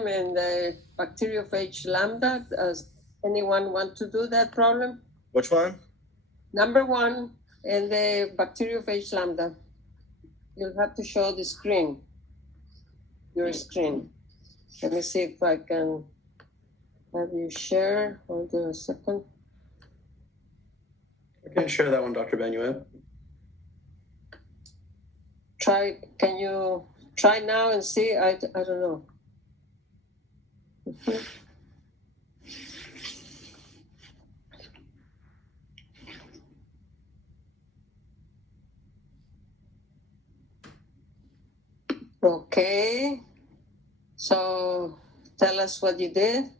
in the bacteriophage lambda. Does anyone want to do that problem? Which one? Number 1 in the bacteriophage lambda. You'll have to show the screen, your screen. Let me see if I can have you share. Hold on a second. I can share that one, Dr. Benuet. Can you try now and see? I don't know. Okay, so tell us what you did.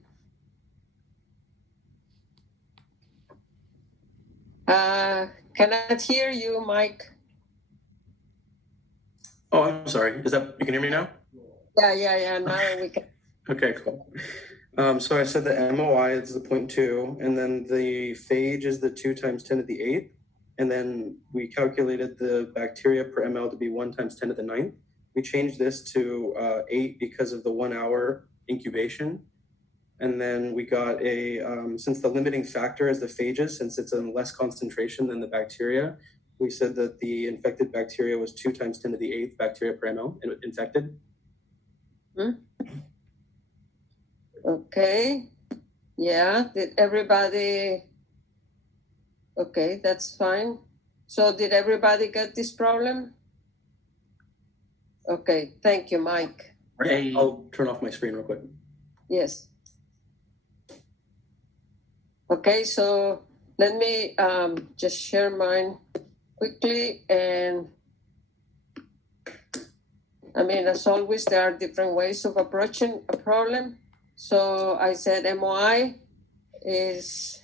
Cannot hear you, Mike. Oh, I'm sorry. Is that, you can hear me now? Yeah. Now we can. Okay, cool. So I said the MOI is the 0.2, and then the phage is the 2 times 10 to the 8th. And then we calculated the bacteria per ml to be 1 times 10 to the 9th. We changed this to 8 because of the 1 hour incubation. And then we got since the limiting factor is the phages, since it's in less concentration than the bacteria, we said that the infected bacteria was 2 times 10 to the 8th bacteria per ml infected. Okay. Yeah. Did everybody? Okay, that's fine. So did everybody get this problem? Okay. Thank you, Mike. Okay, I'll turn off my screen real quick. Yes. Okay, so let me just share mine quickly. And I mean, as always, there are different ways of approaching a problem. So I said MOI is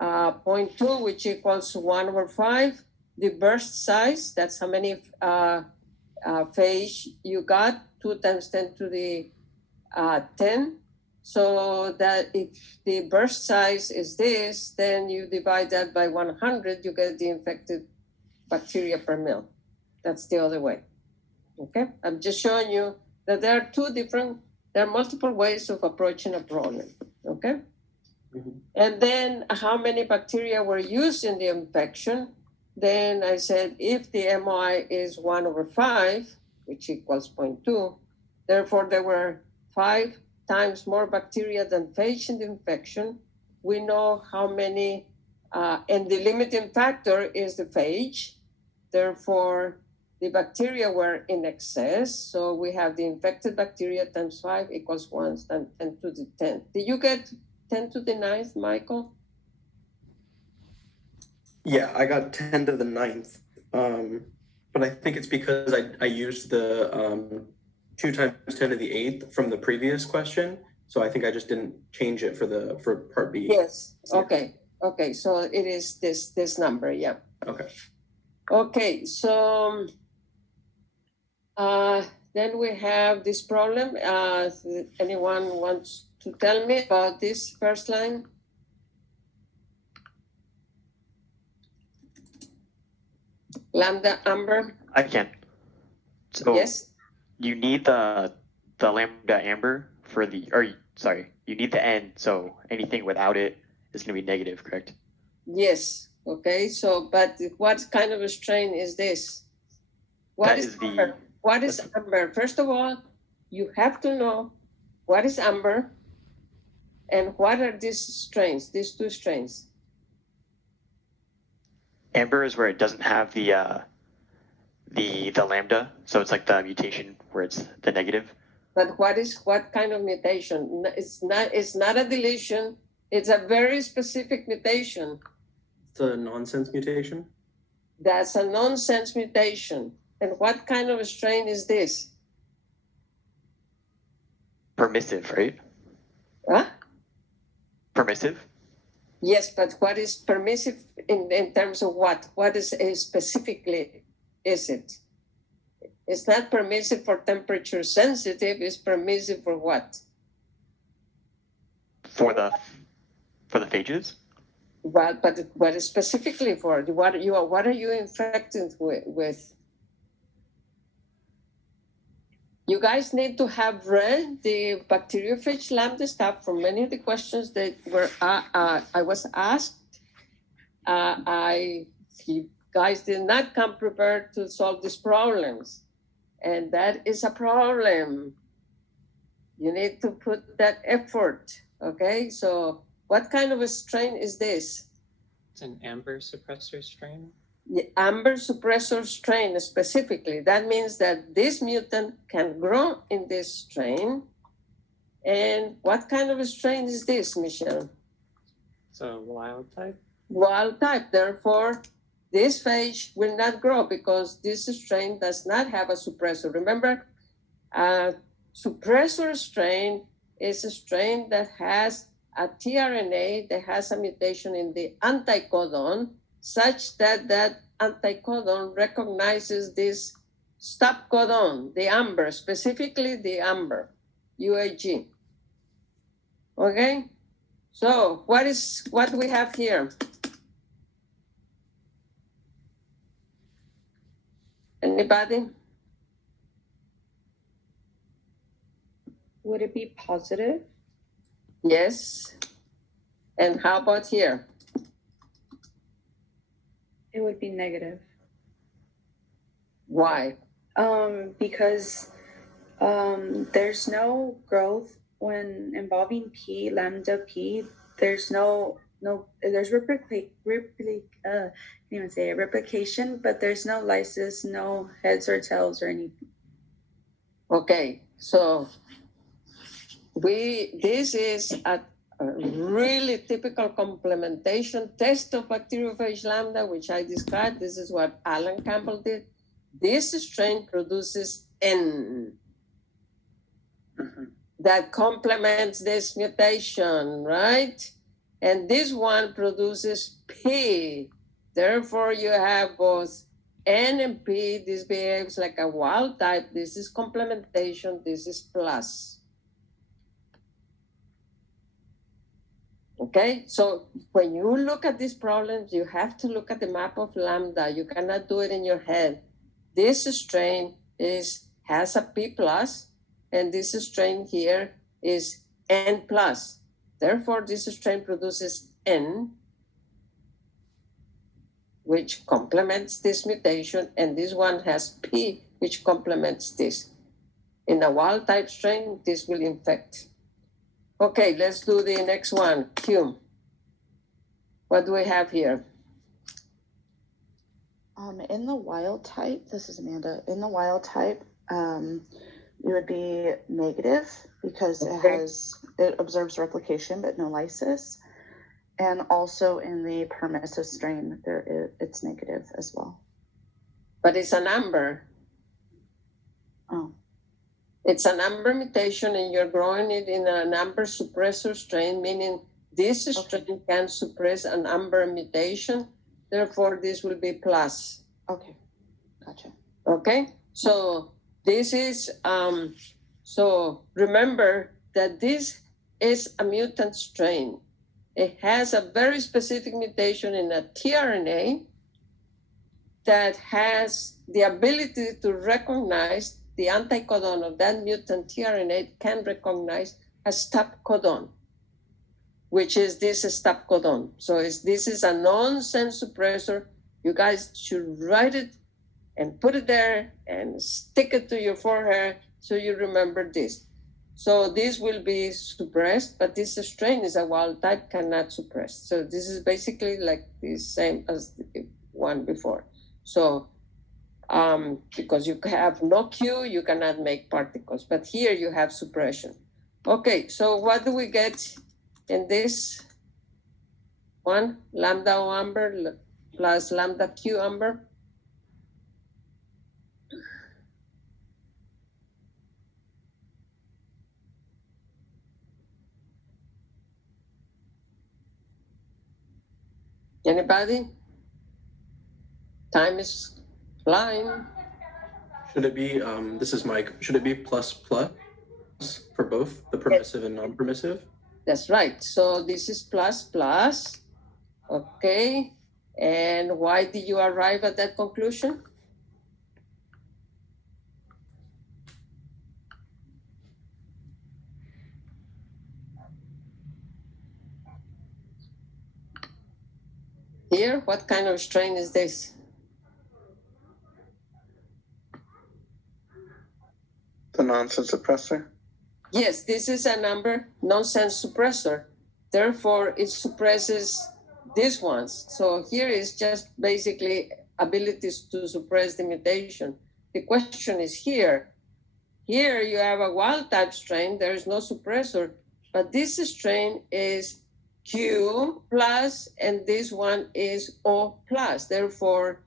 0.2, which equals 1/5. The burst size, that's how many phage you got, 2 times 10 to the 10. So that if the burst size is this, then you divide that by 100, you get the infected bacteria per mil. That's the other way. Okay, I'm just showing you that there are multiple ways of approaching a problem. Okay. Mm-hmm. And then how many bacteria were used in the infection? Then I said if the MOI is 1/5, which equals 0.2, therefore there were 5 times more bacteria than phage in the infection. We know how many, and the limiting factor is the phage. Therefore, the bacteria were in excess. So we have the infected bacteria times 5 equals 1 times 10 to the 10. Did you get 10 to the 9th, Michael? Yeah, I got 10 to the 9th. But I think it's because I used the 2 times 10 to the 8th from the previous question. So I think I just didn't change it for part B. Yes. Okay. Okay. So it is this number. Yeah. Okay. Okay. So then we have this problem. Anyone wants to tell me about this first line? Lambda amber. I can. So yes. You need the lambda amber for the, or sorry, you need the N. So anything without it is going to be negative, correct? Yes. Okay. So, but what kind of a strain is this? What is amber? What is amber? First of all, you have to know what is amber and what are these strains, these 2 strains. Amber is where it doesn't have the lambda, so it's like the mutation where it's the negative. But what kind of mutation? It's not a deletion. It's a very specific mutation. It's a nonsense mutation? That's a nonsense mutation. And what kind of a strain is this? Permissive, right? Huh? Permissive? Yes, but what is permissive in terms of what? What is specifically is it? It's not permissive for temperature sensitive, it's permissive for what? For the phages? Well, but what is specifically for? What are you infected with? You guys need to have read the bacteriophage lambda stuff from many of the questions that were I was asked. You guys did not come prepared to solve these problems, and that is a problem. You need to put that effort. Okay, so what kind of a strain is this? It's an amber suppressor strain. The amber suppressor strain specifically. That means that this mutant can grow in this strain. And what kind of a strain is this, Michelle? So wild type. Wild type. Therefore, this phage will not grow because this strain does not have a suppressor. Remember, a suppressor strain is a strain that has a tRNA that has a mutation in the anticodon such that that anticodon recognizes this stop codon, the amber, specifically the amber, UAG. Okay, so what we have here? Anybody? Would it be positive? Yes. And how about here? It would be negative. Why? Because there's no growth when involving P, lambda P. There's there's replication, but there's no lysis, no heads or tails or anything. Okay, so this is a really typical complementation test of bacteriophage lambda, which I described. This is what Alan Campbell did. This strain produces N that complements this mutation, right? And this one produces P. Therefore, you have both N and P. This behaves like a wild type. This is complementation. This is plus. Okay, so when you look at these problems, you have to look at the map of lambda. You cannot do it in your head. This strain has a P plus, and this strain here is N plus. Therefore, this strain produces N, which complements this mutation, and this one has P, which complements this. In a wild type strain, this will infect. Okay, let's do the next one, Q. What do we have here? In the wild type, this is Amanda. In the wild type, it would be negative because it observes replication but no lysis. And also in the permissive strain, it's negative as well. But it's an amber. Oh. It's an amber mutation, and you're growing it in an amber suppressor strain, meaning this strain can suppress an amber mutation. Therefore, this will be plus. Okay, gotcha. Okay, so this is, so remember that this is a mutant strain. It has a very specific mutation in a tRNA that has the ability to recognize the anticodon of that mutant tRNA can recognize a stop codon, which is this stop codon. So this is a nonsense suppressor. You guys should write it and put it there and stick it to your forehead so you remember this. So this will be suppressed, but this strain is a wild type, cannot suppress. So this is basically like the same as the one before. So because you have no Q, you cannot make particles, but here you have suppression. Okay, so what do we get in this one? Lambda O amber plus lambda Q amber. Anybody? Time is flying. Should it be, this is Mike, should it be plus plus for both the permissive and non-permissive? That's right. So this is plus plus. Okay. And why did you arrive at that conclusion? Here, what kind of strain is this? The nonsense suppressor. Yes, this is a number nonsense suppressor. Therefore, it suppresses these ones. So here is just basically abilities to suppress the mutation. The question is here. Here you have a wild type strain, there is no suppressor, but this strain is Q plus and this one is O plus. Therefore,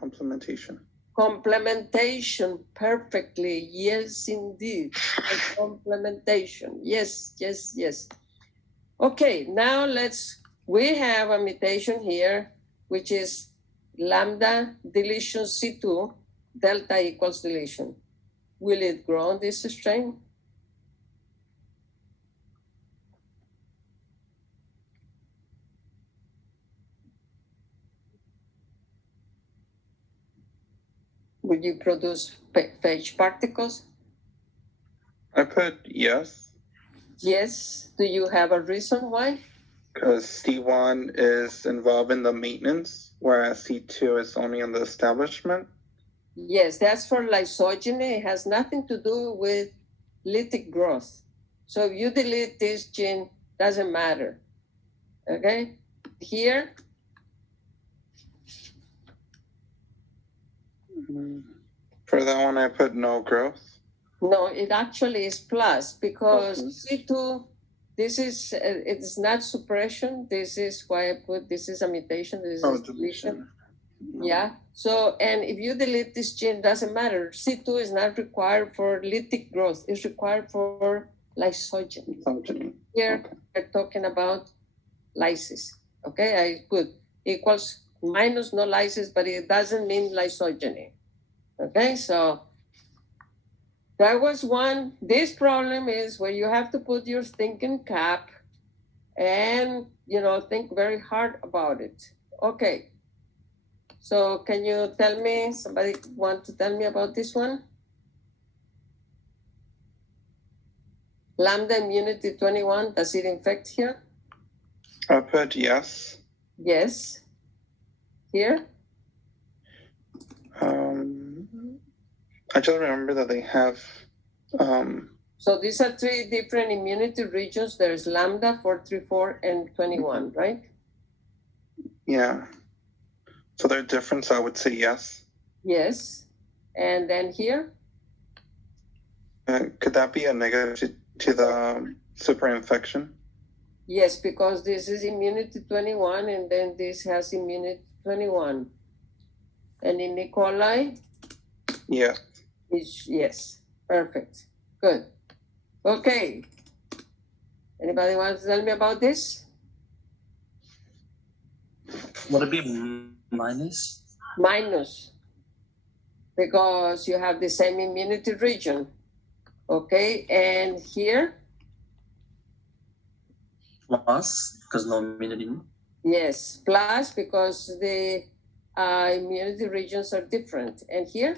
Complementation. complementation perfectly. Yes, indeed. Complementation. Yes, yes, yes. Okay, now we have a mutation here, which is lambda deletion C2, delta equals deletion. Will it grow on this strain? Will you produce phage particles? I put yes, Yes. Do you have a reason why? because C1 is involved in the maintenance, whereas C2 is only in the establishment. Yes, that's for lysogeny. It has nothing to do with lytic growth. So if you delete this gene, doesn't matter. Okay? Here, For that one, I put no growth. no, it actually is plus because C2, this is, it's not suppression. This is why I put, this is a mutation. This is deletion. Yeah. So, and if you delete this gene, doesn't matter. C2 is not required for lytic growth. It's required for lysogeny. Here, we're talking about lysis. Okay, I put equals minus no lysis, but it doesn't mean lysogeny. Okay, so that was one. This problem is where you have to put your thinking cap and, think very hard about it. Okay. So can you tell me, somebody want to tell me about this one? Lambda immunity 21, does it infect here? I put yes. Yes. Here? I just remember that they have. So these are three different immunity regions. There's lambda, 434, and 21, right? Yeah. So they're different, so I would say yes. Yes. And then here? Could that be a negative to the superinfection? Yes, because this is immunity 21, and then this has immunity 21. And in E. coli? Yes. Yes. Perfect. Good. Okay. Anybody want to tell me about this? Would it be minus? Minus. Because you have the same immunity region. Okay. And here? Plus, because no immunity. Yes. Plus, because the immunity regions are different. And here?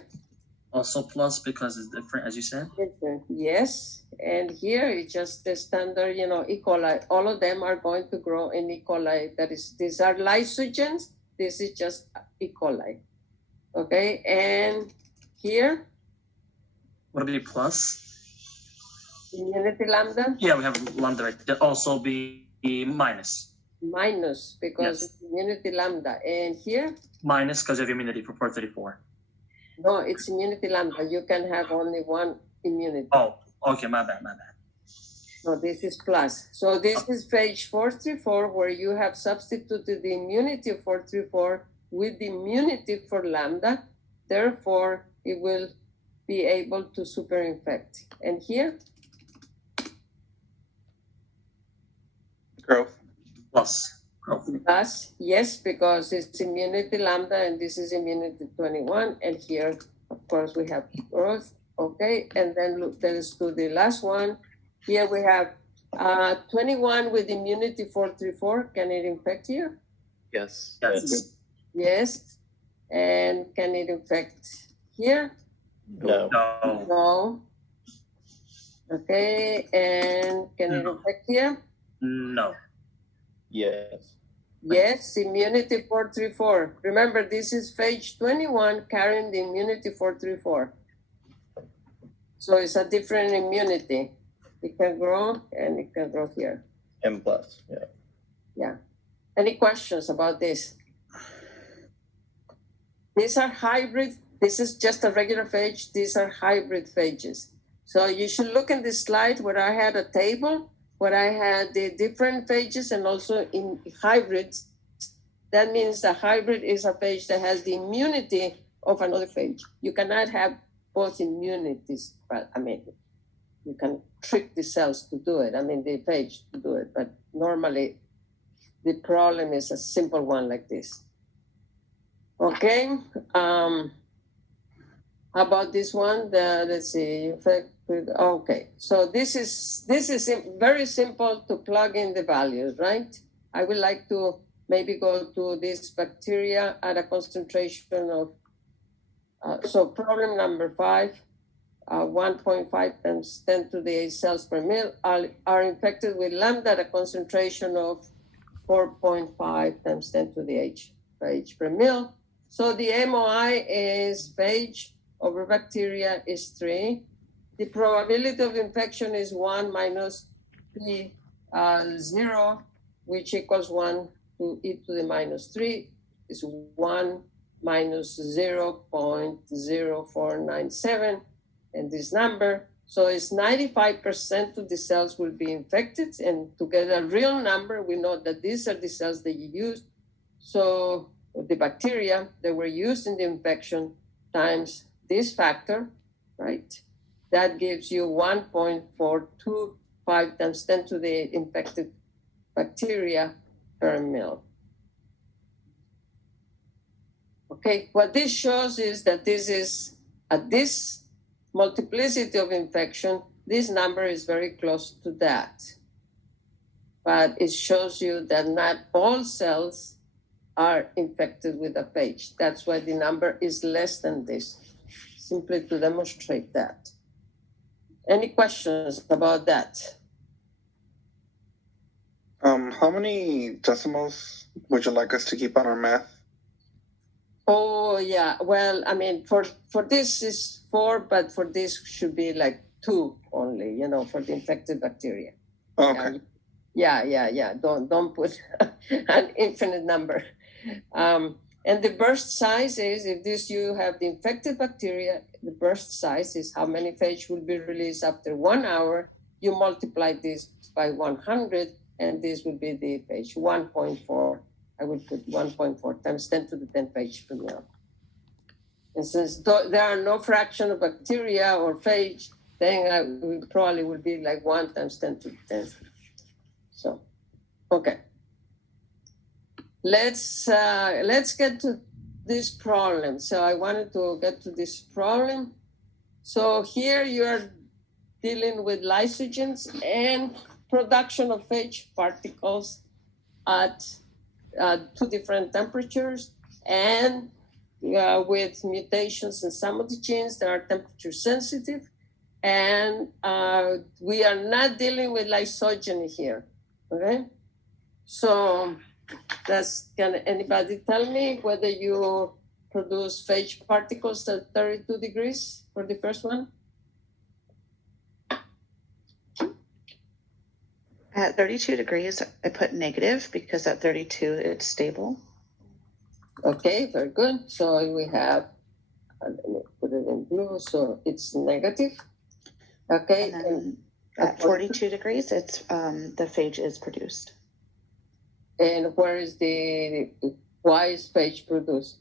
Also plus because it's different, as you said. Different. Yes. And here it's just the standard, E. coli. All of them are going to grow in E. coli. That is, these are lysogens. This is just E. coli. Okay. And here? Would it be plus? Immunity lambda? Yeah, we have lambda right. That also be minus. Minus, because Yes. it's immunity lambda. And here? Minus because of immunity for 434. No, it's immunity lambda. You can have only one immunity. Oh, okay, my bad. No, this is plus. So this is phage 434, where you have substituted the immunity of 434 with the immunity for lambda. Therefore, it will be able to superinfect. And here? Growth. Plus. Plus, yes, because it's immunity lambda and this is immunity 21. And here, of course, we have growth. Okay, and then let's do the last one. Here we have 21 with immunity 434. Can it infect here? Yes. Yes. Yes. And can it infect here? No. No. No. Okay, and can it No. infect here? No. Yes. Yes, immunity 434. Remember, this is phage 21 carrying the immunity 434. So it's a different immunity. It can grow and it can grow here. M plus, yeah. Yeah. Any questions about this? These are hybrid. This is just a regular phage. These are hybrid phages. So you should look in this slide where I had a table, where I had the different phages and also in hybrids. That means the hybrid is a phage that has the immunity of another phage. You cannot have both immunities, but I mean, you can trick the cells to do it. I mean, the phage to do it, but normally the problem is a simple one like this. Okay. How about this one? Let's see. Okay. So this is very simple to plug in the values, right? I would like to maybe go to this bacteria at a concentration of. So problem number 5. 1.5 times 10 to the 8 cells per mil are infected with lambda at a concentration of 4.5 times 10 to the 8 phage per mil. So the MOI is phage over bacteria is 3. The probability of infection is 1 minus P 0, which equals 1 to e to the minus 3 is 1 minus 0.0497. And this number, so it's 95% of the cells will be infected. And to get a real number, we know that these are the cells that you use. So the bacteria that were used in the infection times this factor, right? That gives you 1.425 times 10 to the infected bacteria per mil. Okay, what this shows is that this is at this multiplicity of infection, this number is very close to that. But it shows you that not all cells are infected with a phage. That's why the number is less than this, simply to demonstrate that. Any questions about that? How many decimals would you like us to keep on our math? Oh yeah, well, I mean, for this is 4, but for this should be like 2 only, you know, for the infected bacteria. Oh, okay. Yeah. Don't put an infinite number. And the burst size is, if this you have the infected bacteria, the burst size is how many phage will be released after 1 hour. You multiply this by 100, and this will be the phage 1.4. I would put 1.4 times 10 to the 10 phage per mil. And since there are no fraction of bacteria or phage, then we probably would be like 1 times 10 to the 10. So, okay. Let's get to this problem. So I wanted to get to this problem. So here you are dealing with lysogens and production of phage particles at 2 different temperatures, and with mutations in some of the genes that are temperature sensitive. And we are not dealing with lysogeny here, okay? So can anybody tell me whether you produce phage particles at 32 degrees for the first one? At 32 degrees, I put negative because at 32 it's stable. Okay, very good. So we have, let me put it in blue, so it's negative. Okay. And then at 42 degrees, it's the phage is produced. And why is phage produced?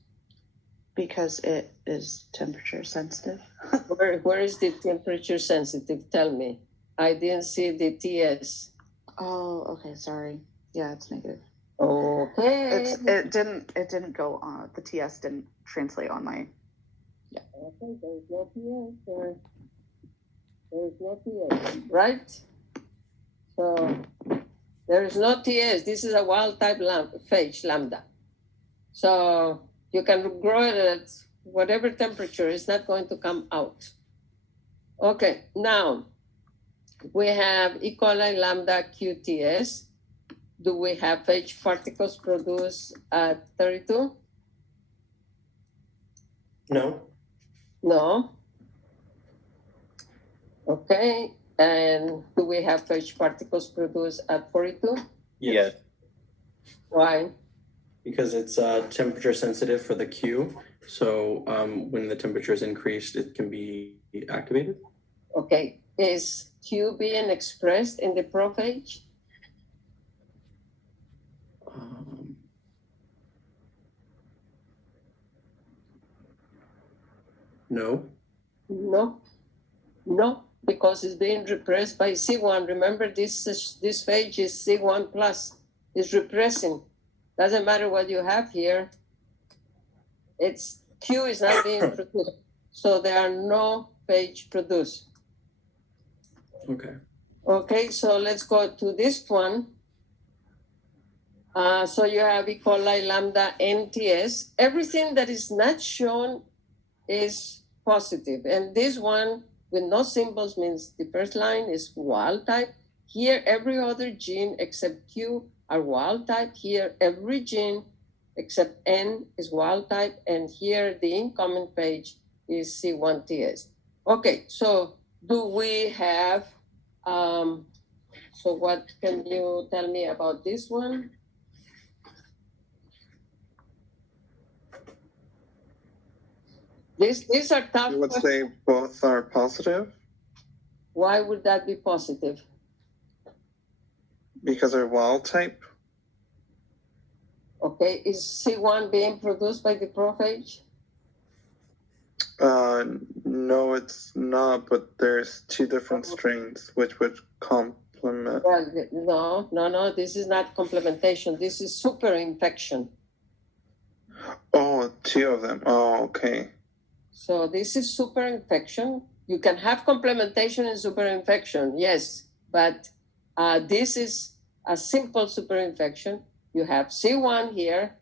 Because it is temperature sensitive. Where is the temperature sensitive? Tell me. I didn't see the TS. Oh, okay, sorry. Yeah, it's negative. Okay. It didn't go on, the TS didn't translate on my. Yeah. Okay, there's no TS there. There's no TS, right? So there is no TS. This is a wild type phage lambda. So you can grow it at whatever temperature, it's not going to come out. Okay, now we have E. coli lambda QTS. do we have phage particles produced at 32? No. No. Okay, and do we have phage particles produced at 42? Yes. Why? Because it's temperature sensitive for the Q. So when the temperature is increased, it can be activated. Okay, is Q being expressed in the prophage? No. No, no, because it's being repressed by C1. Remember, this phage is C1 plus. It's repressing. Doesn't matter what you have here. It's Q is not being produced, so there are no phage produced. Okay. Okay, so let's go to this one. So you have E. coli, lambda, NTS. Everything that is not shown is positive. And this one with no symbols means the first line is wild type. Here, every other gene except Q are wild type. Here, every gene except N is wild type. And here, the incoming phage is C1TS. Okay, so do we have, so what can you tell me about this one? These are tough I would questions. say both are positive Why would that be positive? because they're wild type. Okay, is C1 being produced by the prophage? No, it's not, but there's two different strains which would complement. Well, no, this is not complementation. This is superinfection. Oh, two of them. Oh, okay. So this is superinfection. You can have complementation and superinfection, yes, but this is a simple superinfection. You have C1 here.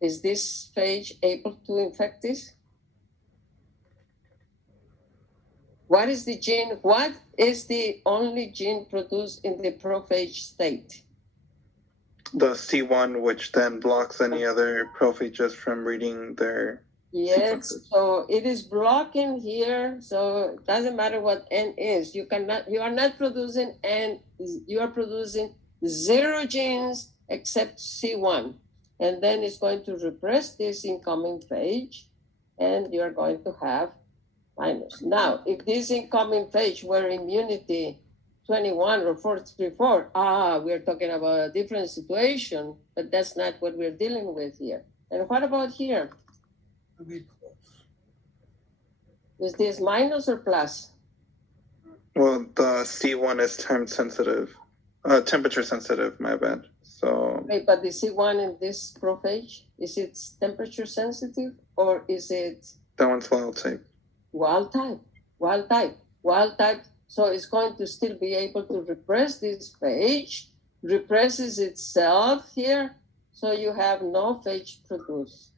Is this phage able to infect this? What is the gene? What is the only gene produced in the prophage state? The C1, which then blocks any other prophages from reading their Yes, sequences. so it is blocking here, so it doesn't matter what N is. You are not producing N, you are producing 0 genes except C1. And then it's going to repress this incoming phage, and you're going to have minus. Now, if this incoming phage were immunity 21 or 434, we're talking about a different situation, but that's not what we're dealing with here. And what about here? Is this minus or plus? Well, the C1 is time sensitive, temperature sensitive, my bad. So Wait, but the C1 in this prophage, is it temperature sensitive or is it that one's wild type. wild type? Wild type, wild type. So it's going to still be able to repress this phage, represses itself here. So you have no phage produced.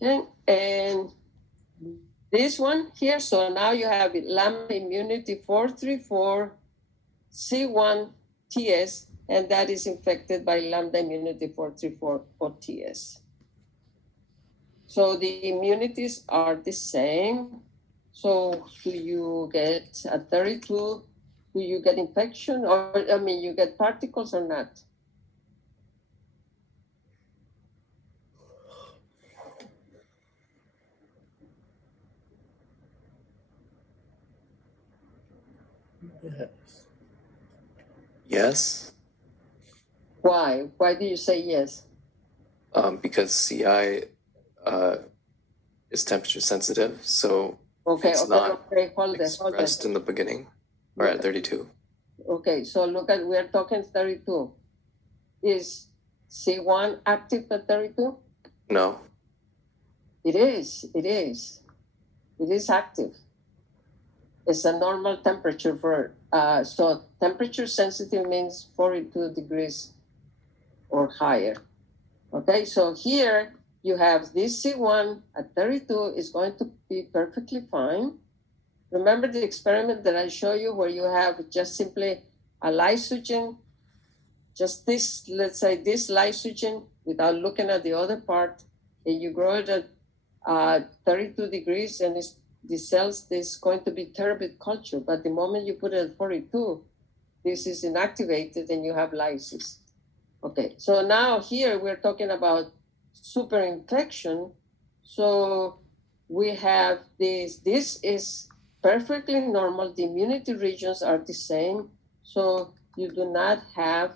Okay, and this one here, so now you have lambda immunity 434 C1 TS, and that is infected by lambda immunity 434 OTS. So the immunities are the same. So do you get at 32, do you get infection or, you get particles or not? Yes, Why? Why do you say yes? because CI is temperature sensitive, so Okay, It's okay, not okay, hold on. expressed in the beginning or at 32. Okay, so look at, we're talking 32. Is C1 active at 32? No, It is active. It's a normal temperature for, so temperature sensitive means 42 degrees or higher. Okay, so here you have this C1 at 32 is going to be perfectly fine. Remember remember the experiment that I show you where you have just simply a lysogen, just this, let's say this lysogen without looking at the other part, and you grow it at 32 degrees and the cells, this is going to be turbid culture. But the moment you put it at 42, this is inactivated and you have lysis. Okay, so now here we're talking about superinfection. So we have this is perfectly normal. The immunity regions are the same. So you do not have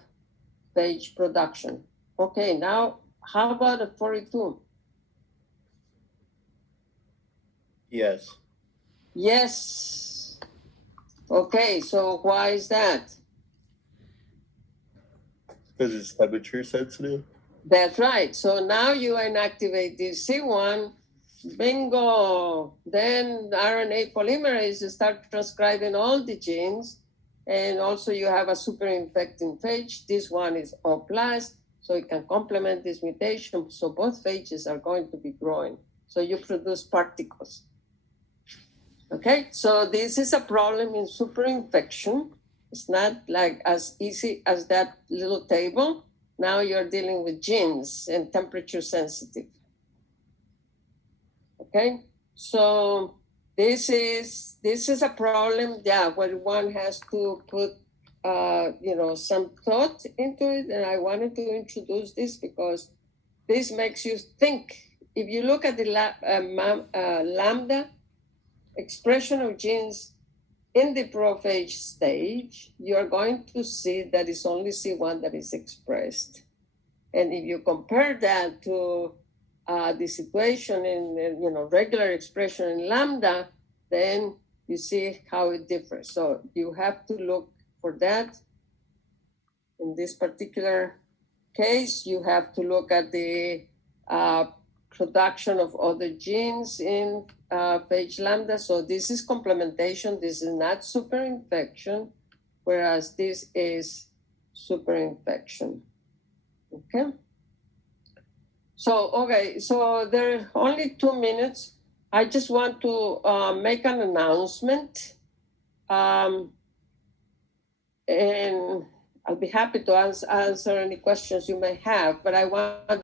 phage production. Okay, now how about a 42? Yes. Yes. Okay, so why is that? Because it's temperature sensitive. That's right. So now you inactivate this C1, bingo. Then RNA polymerase start transcribing all the genes. And also you have a superinfecting phage. This one is O+, so it can complement this mutation. So both phages are going to be growing. So you produce particles. Okay, so this is a problem in superinfection. It's not like as easy as that little table. Now you're dealing with genes and temperature sensitive. Okay, so this is a problem, yeah, where one has to put some thought into it. And I wanted to introduce this because this makes you think. If you look at the lambda expression of genes in the prophage stage, you are going to see that it's only C1 that is expressed. And if you compare that to the situation in regular expression in lambda, then you see how it differs. So you have to look for that. In this particular case, you have to look at the production of other genes in phage lambda. So this is complementation. This is not superinfection, whereas this is superinfection. Okay. So there are only 2 minutes. I just want to make an announcement. And I'll be happy to answer any questions you may have, but I want